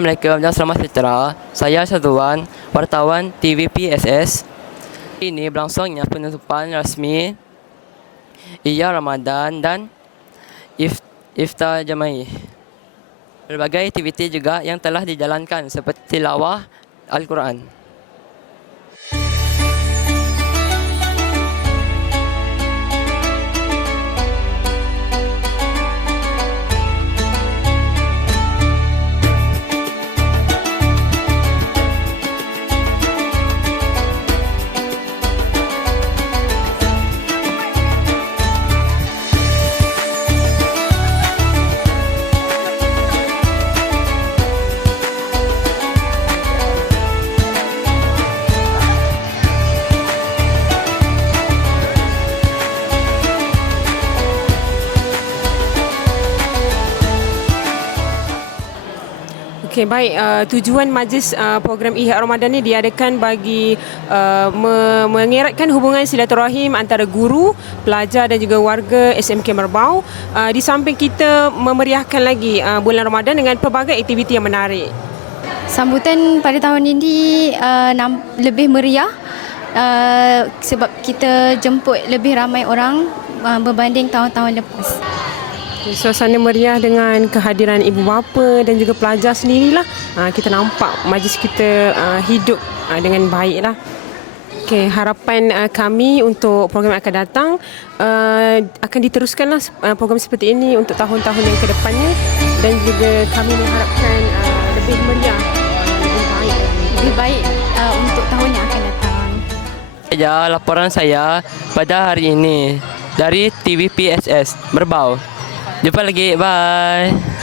Assalamualaikum dan selamat sejahtera. Saya Syazwan, wartawan TVPSS. Ini berlangsungnya penutupan rasmi Iya Ramadan dan Iftar Jama'i. Berbagai aktiviti juga yang telah dijalankan seperti tilawah Al-Quran. Okey, baik. Tujuan majlis program Ihya Ramadan ini diadakan bagi mengeratkan hubungan silaturahim antara guru, pelajar dan juga warga SMK Merbau. Di samping kita memeriahkan lagi bulan Ramadan dengan pelbagai aktiviti yang menarik. Sambutan pada tahun ini lebih meriah sebab kita jemput lebih ramai orang berbanding tahun-tahun lepas. Suasana meriah dengan kehadiran ibu bapa dan juga pelajar sendirilah. Kita nampak majlis kita hidup dengan baiklah. Okey, harapan kami untuk program yang akan datang akan diteruskanlah program seperti ini untuk tahun-tahun yang kedepannya, dan juga kami mengharapkan lebih meriah, Lebih baik untuk tahun yang akan datang. Saja laporan saya pada hari ini dari TVPSS Merbau. Jumpa lagi, bye.